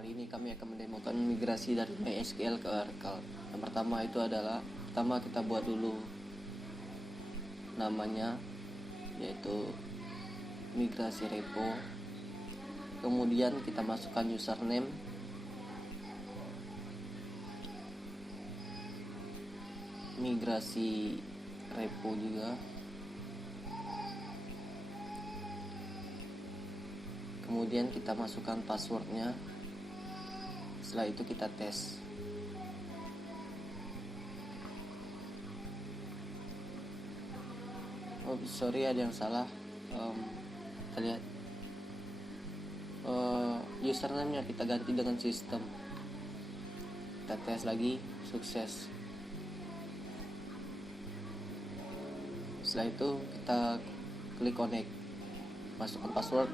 Kali ini kami akan mendemokan migrasi dari MySQL ke Oracle. Yang pertama kita buat dulu namanya, yaitu migrasi repo. Kemudian kita masukkan username, migrasi repo juga. Kemudian kita masukkan passwordnya. Setelah itu kita tes. Oh sorry, ada yang salah. Kita lihat username-nya kita ganti dengan sistem. Kita tes lagi, sukses. Setelah itu kita klik connect, masukkan password.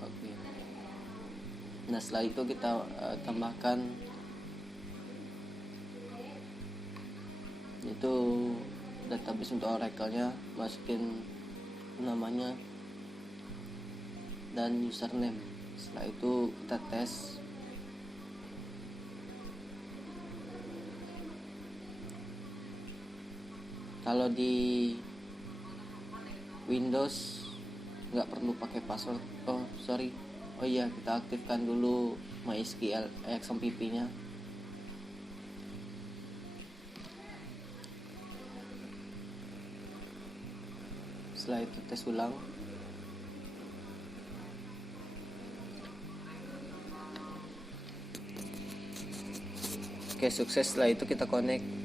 Oke. Nah setelah itu kita tambahkan itu database untuk Oracle-nya, masukin namanya dan username. Setelah itu kita tes. Kalau di Windows nggak perlu pakai password. Oh iya, kita aktifkan dulu MySQL XMPP-nya. Setelah itu tes ulang. Oke, sukses. Setelah itu kita connect.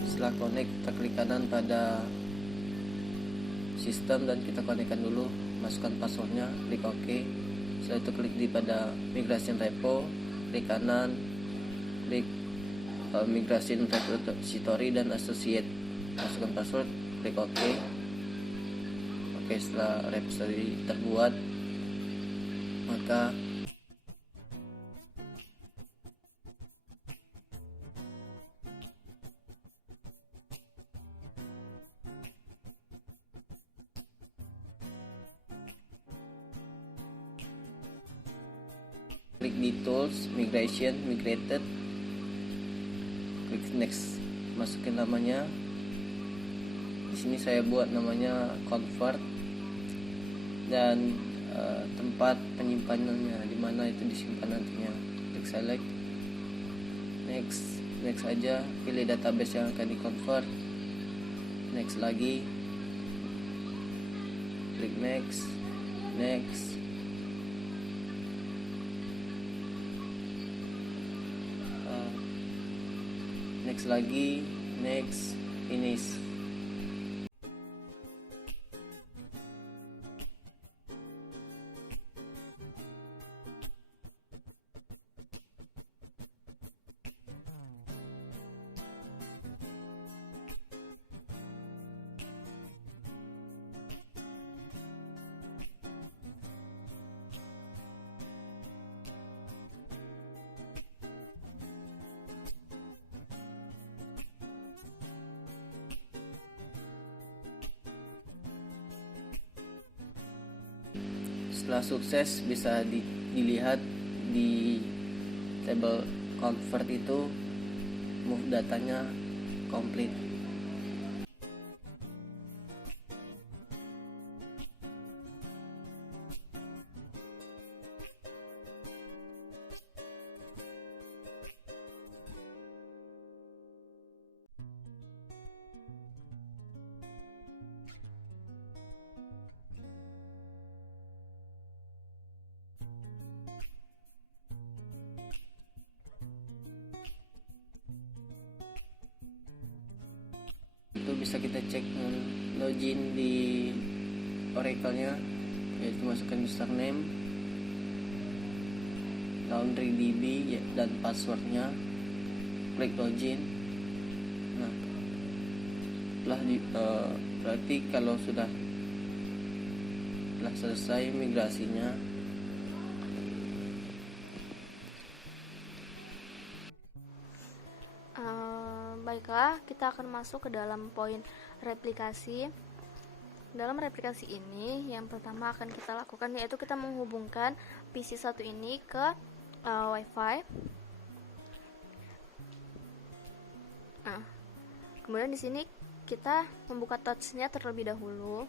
Setelah connect, kita klik kanan pada sistem dan kita konekkan dulu, masukkan passwordnya, klik OK. Setelah itu klik di pada migration repo, klik kanan, klik migration repository dan associate, masukkan password, klik OK. Oke, setelah repository terbuat, maka klik di tools, migration, migrated, klik next, masukin namanya. Di sini saya buat namanya convert dan tempat penyimpanannya di mana itu disimpan nantinya. Klik select, next aja, pilih database yang akan di convert, next lagi, klik next, next lagi, next, finish. Setelah sukses, bisa dilihat di table convert itu move datanya complete. Itu bisa kita cek login di Oracle-nya, yaitu masukkan username, laundrydb dan passwordnya, klik login. Nah, berarti kalau sudah selesai migrasinya, Baiklah, kita akan masuk ke dalam poin replikasi. Dalam replikasi ini, yang pertama akan kita lakukan yaitu kita menghubungkan PC1 ini ke WiFi. Nah, kemudian di sini kita membuka touch-nya terlebih dahulu.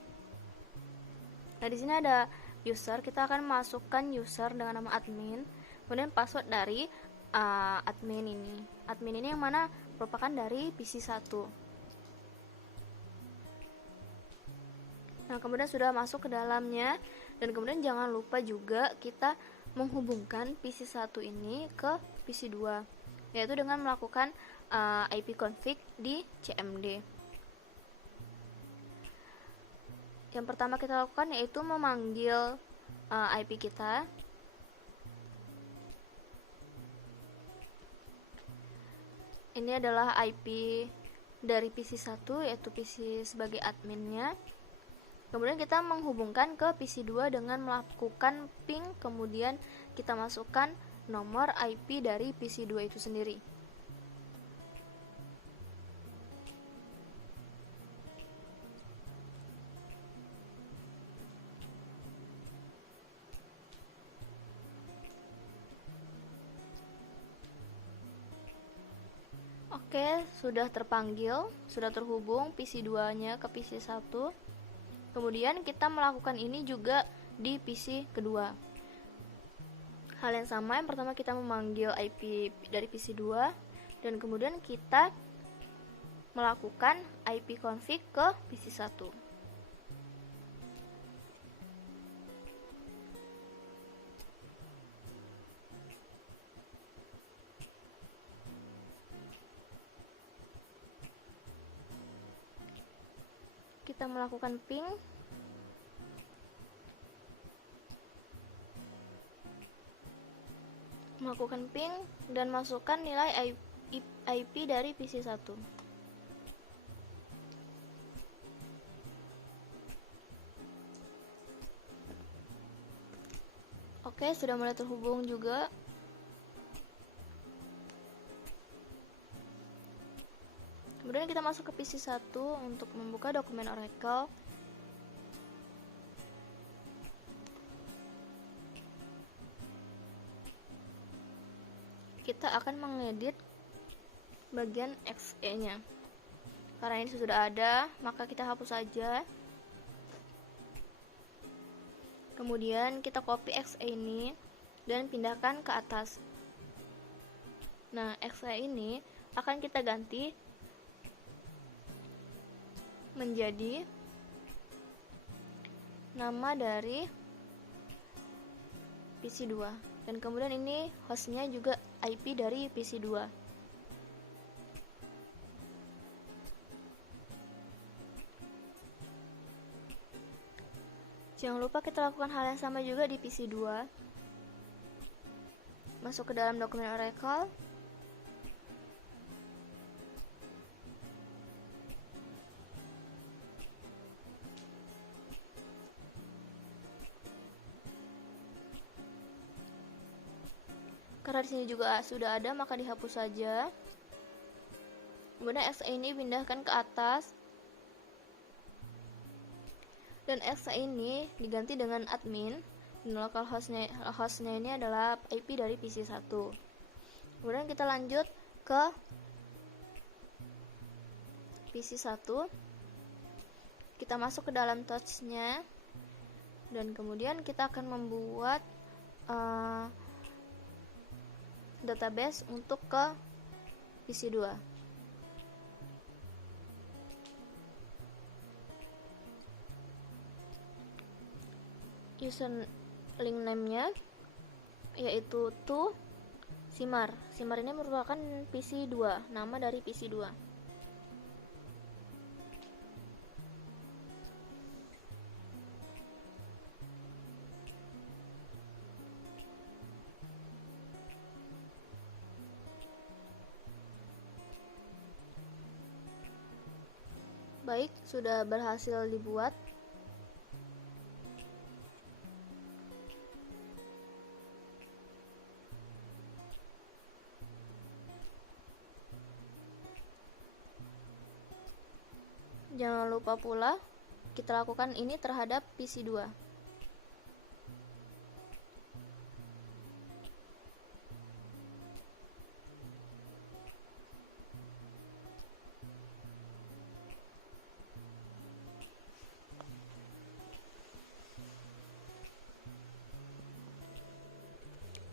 Nah, di sini ada user, kita akan masukkan user dengan nama admin, kemudian password dari admin ini. Admin ini yang mana merupakan dari PC1. Nah, kemudian sudah masuk ke dalamnya, dan kemudian jangan lupa juga kita menghubungkan PC1 ini ke PC2, yaitu dengan melakukan ipconfig di cmd. Yang pertama kita lakukan yaitu memanggil IP kita. Ini adalah IP dari PC1, yaitu PC sebagai adminnya. Kemudian kita menghubungkan ke PC2 dengan melakukan ping, kemudian kita masukkan nomor IP dari PC2 itu sendiri. Oke, sudah terpanggil, sudah terhubung PC2-nya ke PC1. Kemudian kita melakukan ini juga di PC kedua. Hal yang sama, yang pertama kita memanggil IP dari PC2, dan kemudian kita melakukan ipconfig ke PC1. Kita melakukan ping, dan masukkan nilai IP dari PC1. Oke, sudah mulai terhubung juga. Kemudian kita masuk ke PC1 untuk membuka dokumen Oracle. Kita akan mengedit bagian XE-nya. Karena ini sudah ada, maka kita hapus saja. Kemudian kita copy XE ini dan pindahkan ke atas. Nah, XE ini akan kita ganti menjadi nama dari PC2, dan kemudian ini hostnya juga IP dari PC2. Jangan lupa kita lakukan hal yang sama juga di PC2. Masuk ke dalam dokumen Oracle. Karena di sini juga sudah ada, maka dihapus saja. Kemudian exe ini pindahkan ke atas, dan exe ini diganti dengan admin, dan local hostnya ini adalah IP dari PC1. Kemudian kita lanjut ke PC1. Kita masuk ke dalam touch-nya, dan kemudian kita akan membuat database untuk ke PC2. User link name-nya yaitu to Simar. Simar ini merupakan PC2, nama dari PC2. Baik, sudah berhasil dibuat. Jangan lupa pula kita lakukan ini terhadap PC2.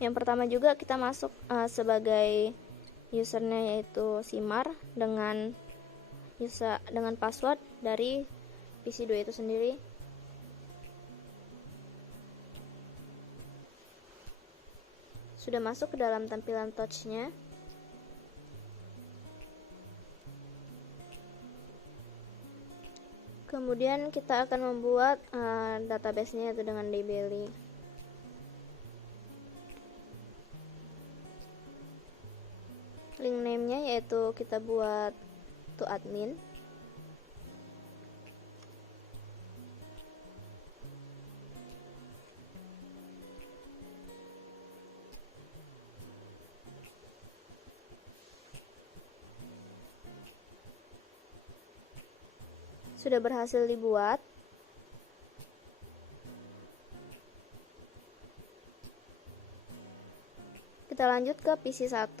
Yang pertama juga kita masuk sebagai usernya yaitu Simar dengan password dari PC2 itu sendiri. Sudah masuk ke dalam tampilan touch-nya. Kemudian kita akan membuat database-nya yaitu dengan dbelly. Link name-nya yaitu kita buat to admin. Sudah berhasil dibuat. Kita lanjut ke PC1.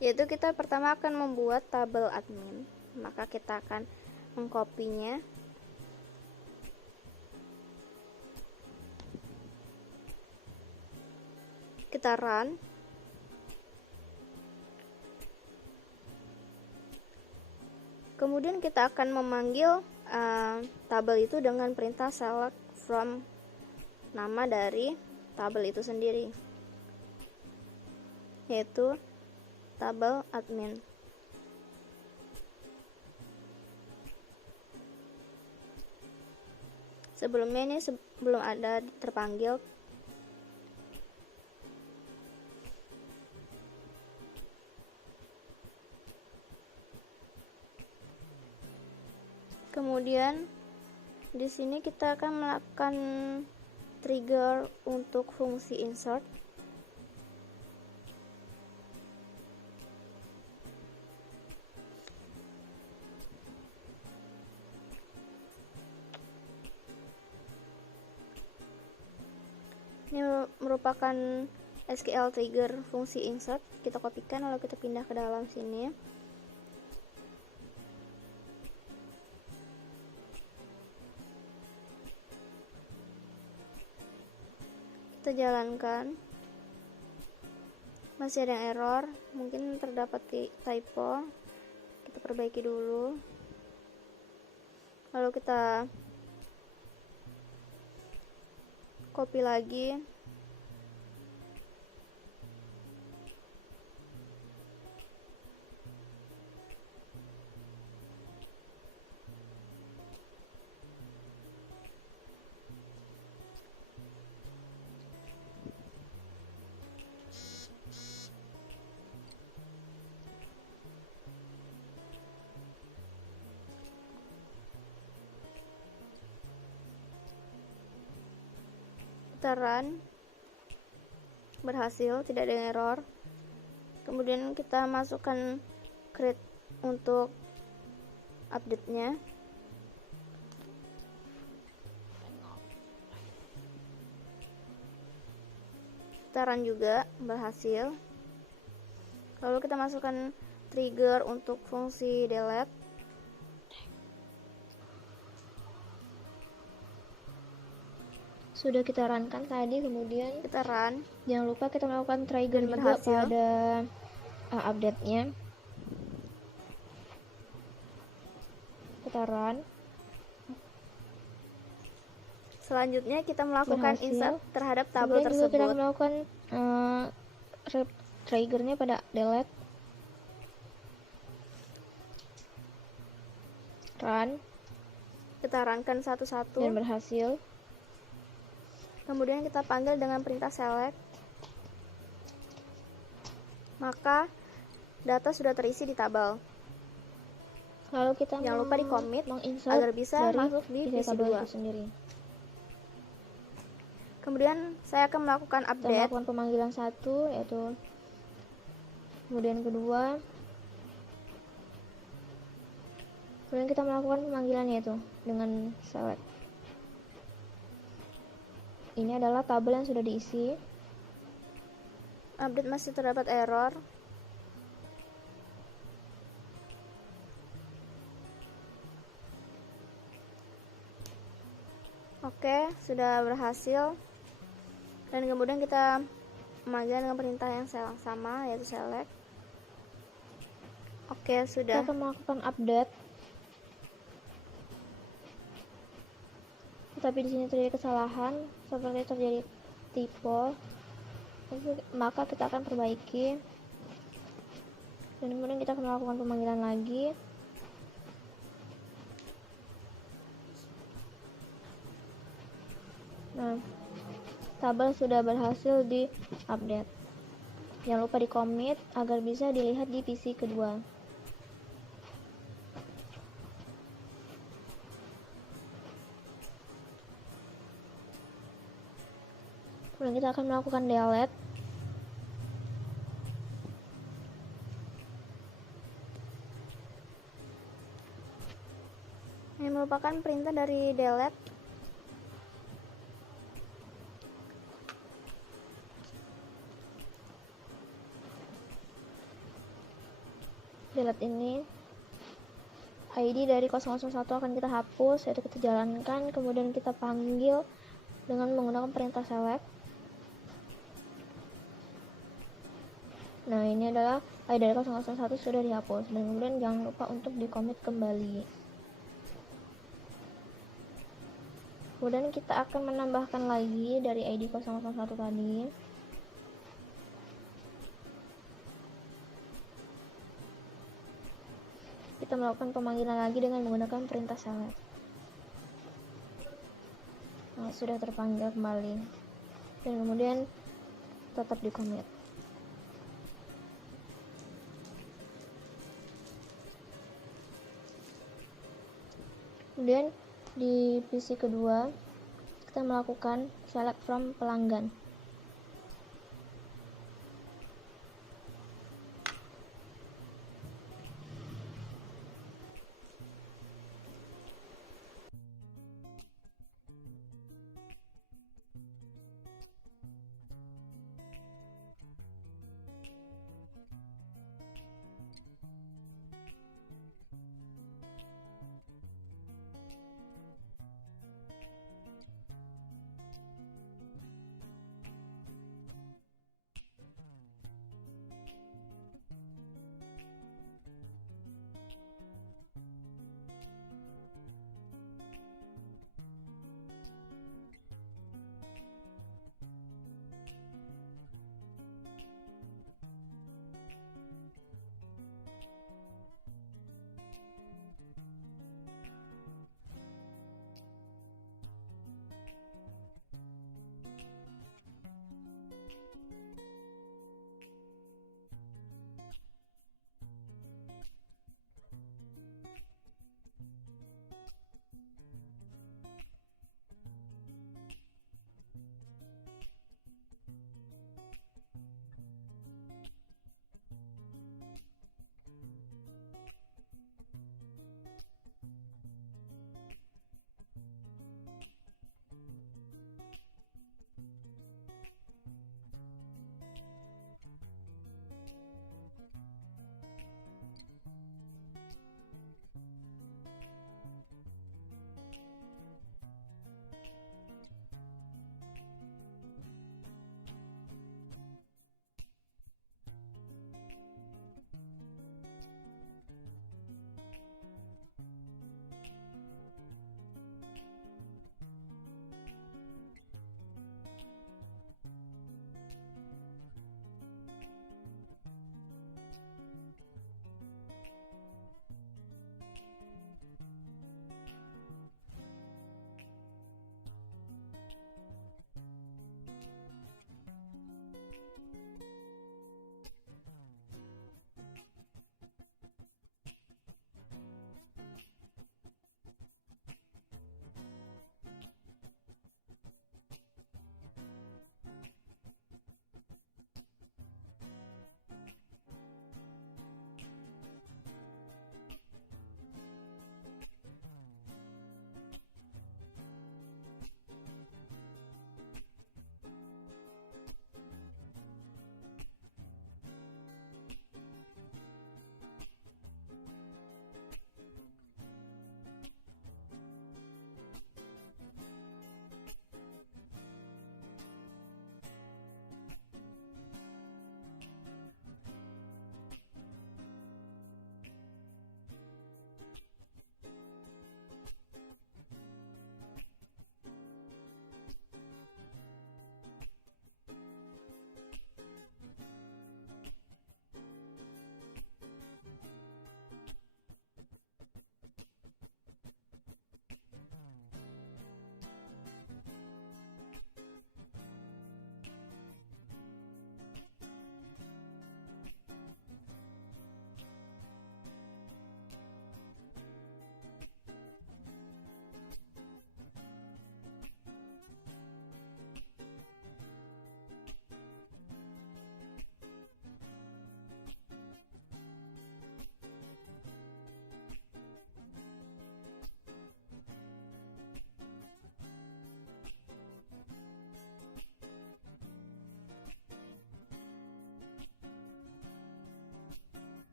Yaitu kita pertama akan membuat tabel admin, maka kita akan mengkopinya, kita run, kemudian kita akan memanggil tabel itu dengan perintah select from nama dari tabel itu sendiri, yaitu tabel admin. Sebelumnya ini belum ada terpanggil. Kemudian di sini kita akan melakukan trigger untuk fungsi insert. Ini merupakan SQL trigger fungsi insert. Kita kopikan lalu kita pindah ke dalam sini. Kita jalankan. Masih ada yang error, mungkin terdapat typo. Kita perbaiki dulu. Lalu kita copy lagi. Kita run, berhasil, tidak ada error. Kemudian kita masukkan create untuk update-nya. Kita run juga, berhasil. Lalu kita masukkan trigger untuk fungsi delete. Sudah kita runkan tadi, kemudian Kita run. jangan lupa kita melakukan trigger juga Berhasil. pada update-nya. Kita run. Selanjutnya kita melakukan Berhasil. insert terhadap tabel Kemudian juga kita tersebut. melakukan triggernya pada delete. Run Kita runkan satu-satu. dan berhasil. Kemudian kita panggil dengan perintah select. Maka data sudah terisi di tabel. Lalu kita Jangan lupa di-commit menginsert agar bisa dari masuk di isi tabel PC2. itu sendiri. Kemudian saya akan melakukan Kita update. melakukan pemanggilan satu, yaitu kemudian kedua, Kemudian kita melakukan pemanggilan yaitu dengan select. Ini adalah tabel yang sudah diisi. Update masih terdapat error. Oke, sudah berhasil. Dan kemudian kita memanggil dengan perintah yang sama, yaitu select. Oke, Kita sudah. akan melakukan update. Tetapi di sini terjadi kesalahan, seperti terjadi typo. Maka kita akan perbaiki. Dan kemudian kita akan melakukan pemanggilan lagi. Nah, tabel sudah berhasil di-update. Jangan lupa di-commit agar bisa dilihat di PC kedua. Kemudian kita akan melakukan delete. Ini merupakan perintah dari delete. Delete ini ID dari 001 akan kita hapus, yaitu kita jalankan, kemudian kita panggil dengan menggunakan perintah select. Nah, ini adalah ID dari 001 sudah dihapus, dan kemudian jangan lupa untuk di-commit kembali. Kemudian kita akan menambahkan lagi dari ID 001 tadi. Kita melakukan pemanggilan lagi dengan menggunakan perintah select. Nah, sudah terpanggil kembali. Dan kemudian tetap di-commit. Kemudian di PC kedua kita melakukan select from pelanggan.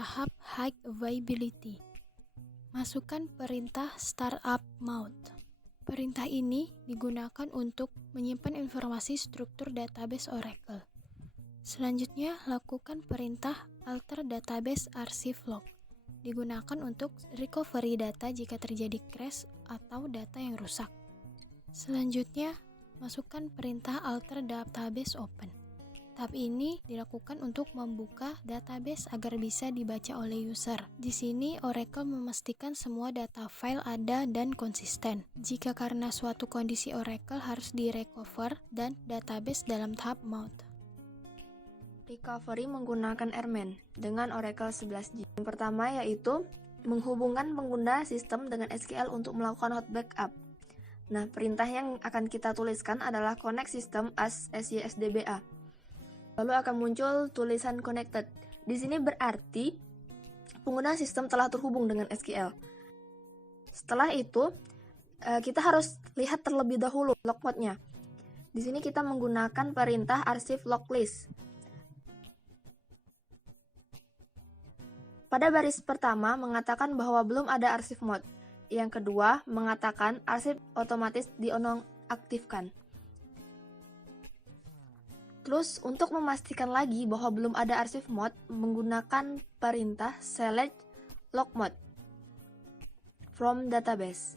tahap high availability. Masukkan perintah startup mode. Perintah ini digunakan untuk menyimpan informasi struktur database Oracle. Selanjutnya, lakukan perintah alter database archive log. Digunakan untuk recovery data jika terjadi crash atau data yang rusak. Selanjutnya, masukkan perintah alter database open. Tahap ini dilakukan untuk membuka database agar bisa dibaca oleh user. Di sini Oracle memastikan semua data file ada dan konsisten. Jika karena suatu kondisi Oracle harus direcover dan database dalam tahap mode. Recovery menggunakan Airman dengan Oracle 11G. Yang pertama yaitu menghubungkan pengguna sistem dengan SQL untuk melakukan hot backup. Nah, perintah yang akan kita tuliskan adalah connect system as SYSDBA. Lalu akan muncul tulisan connected. Di sini berarti pengguna sistem telah terhubung dengan SQL. Setelah itu, kita harus lihat terlebih dahulu log mode-nya. Di sini kita menggunakan perintah archive log list. Pada baris pertama mengatakan bahwa belum ada archive mode. Yang kedua mengatakan arsip otomatis dinonaktifkan. Terus untuk memastikan lagi bahwa belum ada archive mode, menggunakan perintah select log mode from database.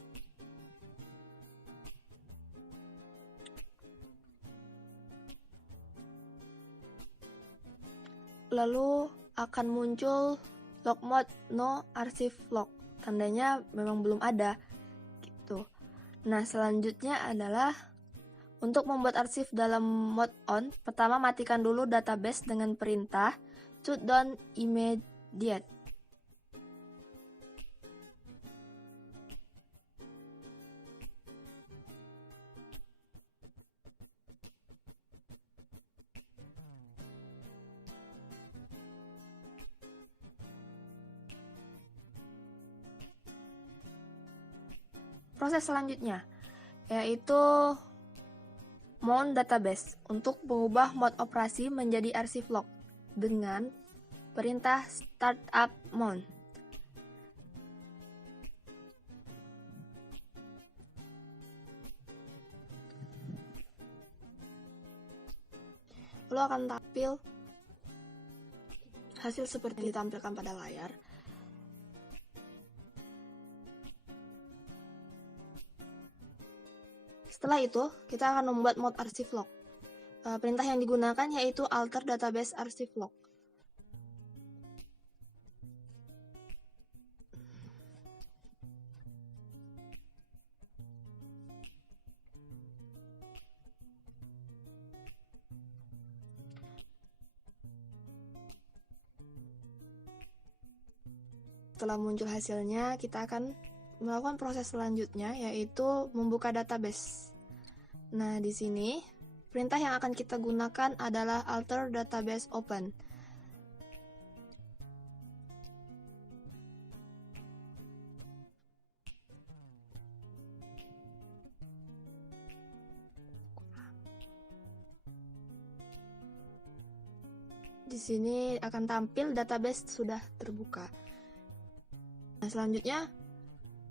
Lalu akan muncul log mode no archive log. Tandanya memang belum ada gitu. Nah, selanjutnya adalah untuk membuat arsip dalam mode on, pertama matikan dulu database dengan perintah shutdown immediate. Proses selanjutnya yaitu mount database untuk mengubah mode operasi menjadi arsip log dengan perintah startup mount. Lalu akan tampil hasil seperti ditampilkan pada layar. Setelah itu, kita akan membuat mode archive log. Perintah yang digunakan yaitu alter database archive log. Setelah muncul hasilnya, kita akan melakukan proses selanjutnya yaitu membuka database. Nah, di sini perintah yang akan kita gunakan adalah alter database open. Di sini akan tampil database sudah terbuka. Nah, selanjutnya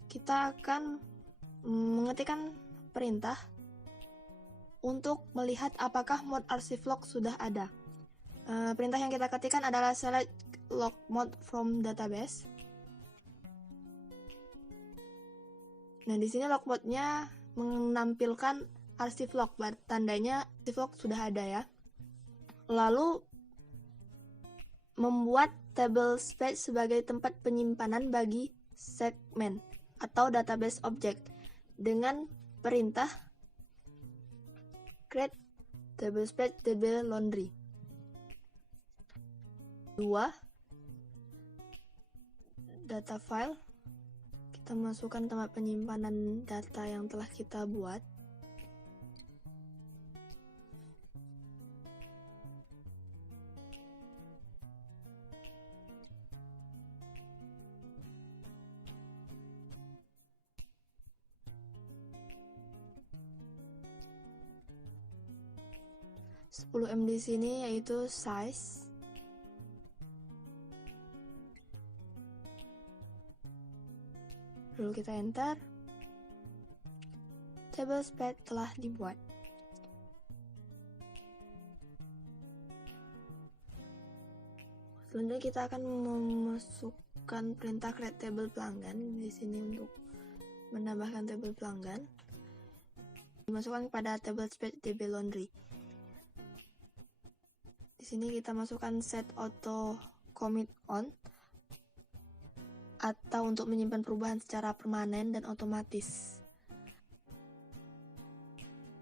kita akan mengetikkan perintah untuk melihat apakah mode archive log sudah ada. Perintah yang kita ketikkan adalah select log mode from database. Nah, di sini log mode-nya menampilkan archive log, tandanya archive log sudah ada ya. Lalu membuat table space sebagai tempat penyimpanan bagi segmen atau database object dengan perintah create tablespace table laundry. 2. Data file. Kita masukkan tempat penyimpanan data yang telah kita buat. .10 MB di sini yaitu size. Lalu kita enter. Tablespath telah dibuat. Selanjutnya kita akan memasukkan perintah create table pelanggan di sini untuk menambahkan tabel pelanggan. Dimasukkan pada tablespath DB laundry. Di sini kita masukkan set auto commit on atau untuk menyimpan perubahan secara permanen dan otomatis.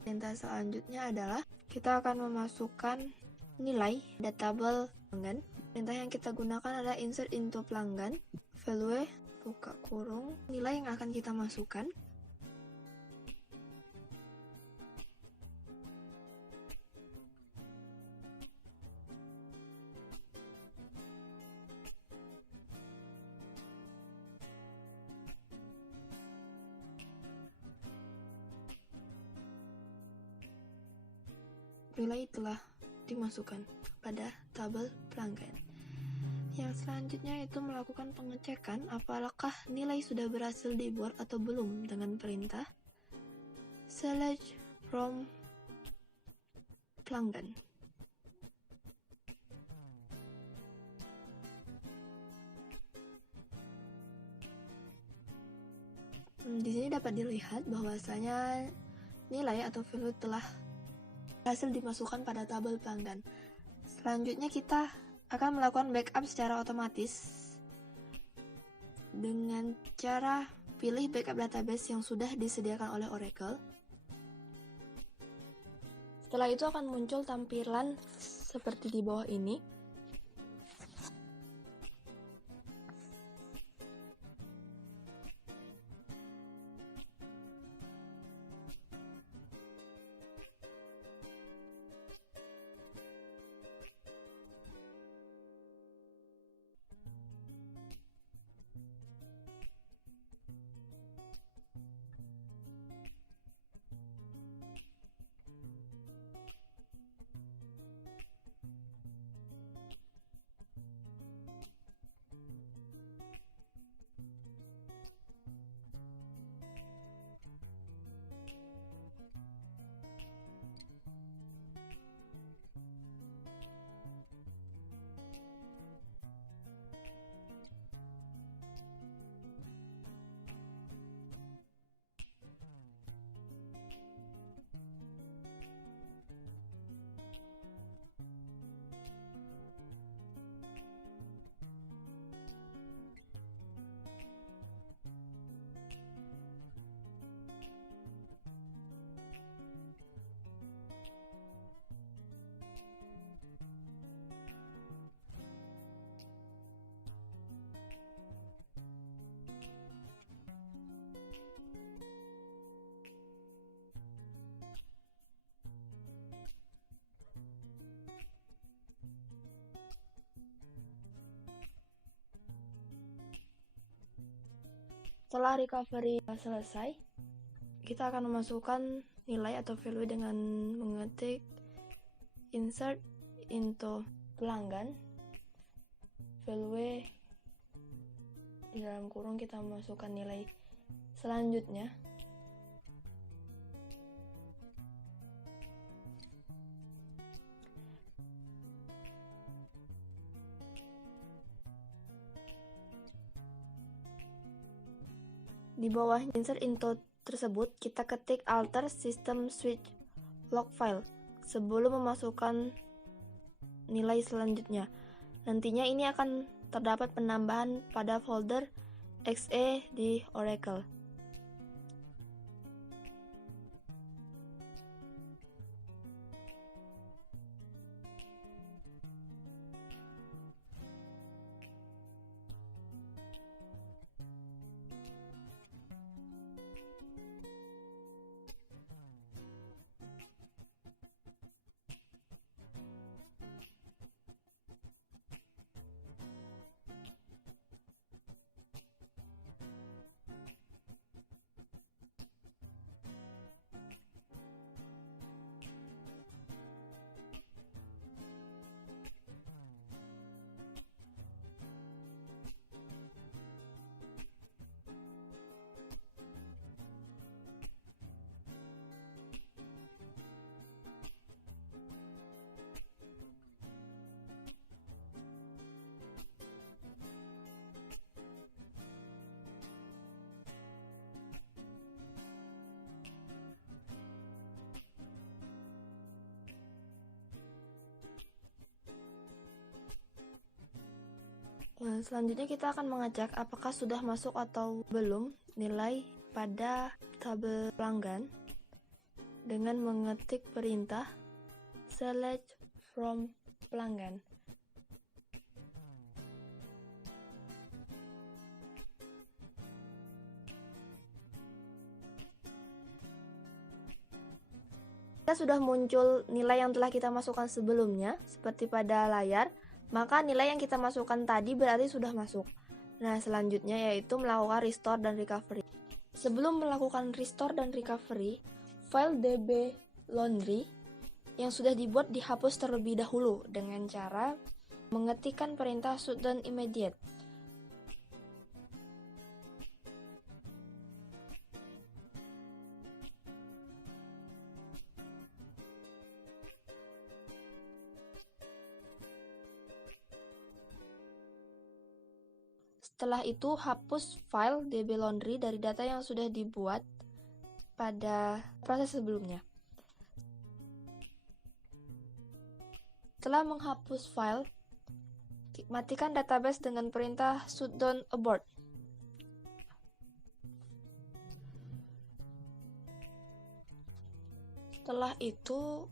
Perintah selanjutnya adalah kita akan memasukkan nilai pada tabel pelanggan. Perintah yang kita gunakan adalah insert into pelanggan, value, buka kurung, nilai yang akan kita masukkan. Nilai telah dimasukkan pada tabel pelanggan. Yang selanjutnya itu melakukan pengecekan apakah nilai sudah berhasil dibuat atau belum dengan perintah select from pelanggan. Di sini dapat dilihat bahwasanya nilai atau value telah berhasil dimasukkan pada tabel pelanggan. Selanjutnya kita akan melakukan backup secara otomatis dengan cara pilih backup database yang sudah disediakan oleh Oracle. Setelah itu akan muncul tampilan seperti di bawah ini. Setelah recovery selesai, kita akan memasukkan nilai atau value dengan mengetik insert into pelanggan, value di dalam kurung kita memasukkan nilai selanjutnya. Di bawah insert into tersebut, kita ketik alter system switch log file sebelum memasukkan nilai selanjutnya. Nantinya ini akan terdapat penambahan pada folder exe di Oracle. Nah, selanjutnya kita akan mengecek apakah sudah masuk atau belum nilai pada tabel pelanggan dengan mengetik perintah select from pelanggan. Jika sudah muncul nilai yang telah kita masukkan sebelumnya, seperti pada layar, maka nilai yang kita masukkan tadi berarti sudah masuk. Nah, selanjutnya yaitu melakukan restore dan recovery. Sebelum melakukan restore dan recovery, file DB Laundry yang sudah dibuat dihapus terlebih dahulu dengan cara mengetikkan perintah shutdown immediate. Setelah itu, hapus file DB Laundry dari data yang sudah dibuat pada proses sebelumnya. Setelah menghapus file, matikan database dengan perintah shutdown abort. Setelah itu,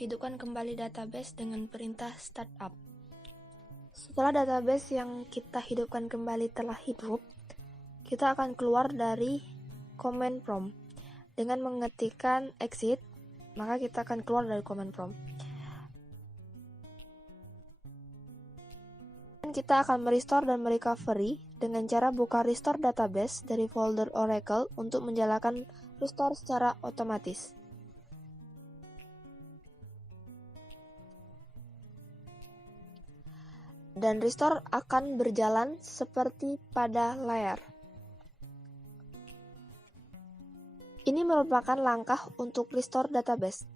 hidupkan kembali database dengan perintah startup. Setelah database yang kita hidupkan kembali telah hidup, kita akan keluar dari command prompt. Dengan mengetikkan exit, maka kita akan keluar dari command prompt. Dan kita akan merestore dan merecovery dengan cara buka restore database dari folder Oracle untuk menjalankan restore secara otomatis. Dan restore akan berjalan seperti pada layar. Ini merupakan langkah untuk restore database.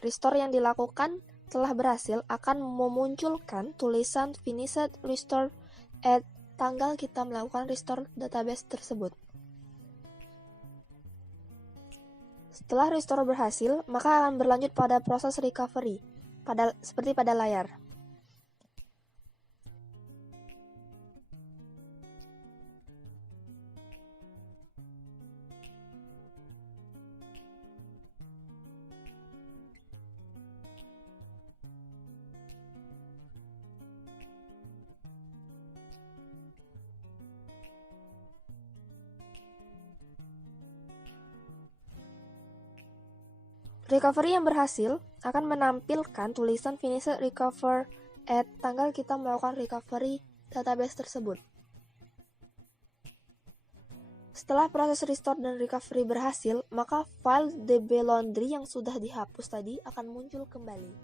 Restore yang dilakukan telah berhasil akan memunculkan tulisan Finished Restore at tanggal kita melakukan restore database tersebut. Setelah restore berhasil, maka akan berlanjut pada proses recovery, seperti pada layar. Recovery yang berhasil akan menampilkan tulisan Finished Recover at tanggal kita melakukan recovery database tersebut. Setelah proses restore dan recovery berhasil, maka file DB Laundry yang sudah dihapus tadi akan muncul kembali.